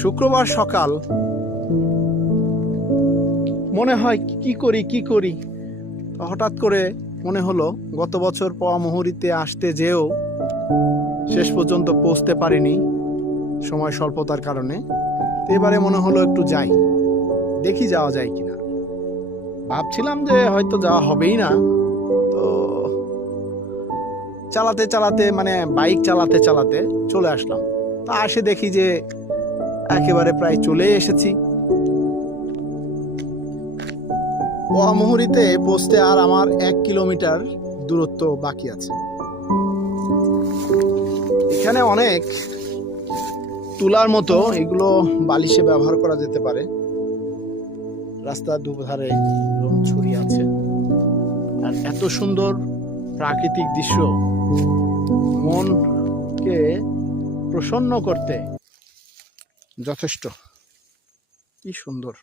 শুক্রবার সকাল, মনে হয় কি করি। হঠাৎ করে মনে হলো গত বছর পাওয়া মুহুরিতে আসতে যেও শেষ পর্যন্ত পৌঁছতে পারিনি সময় স্বল্পতার কারণে। তো এবারে মনে হলো একটু যাই, দেখি যাওয়া যায় কিনা। ভাবছিলাম যে হয়তো যাওয়া হবেই না। তো চালাতে চালাতে মানে বাইক চালাতে চালাতে চলে আসলাম। তা আসে দেখি যে একেবারে প্রায় চলে এসেছি। মুহুরিতে পৌঁছতে আর আমার 1 কিলোমিটার দূরত্ব বাকি আছে। এখানে অনেক তুলার মতো এগুলো বালিশে ব্যবহার করা যেতে পারে। রাস্তার দুধারে ছড়িয়ে আছে, আর এত সুন্দর প্রাকৃতিক দৃশ্য মনকে প্রসন্ন করতে যথেষ্ট। কি সুন্দর!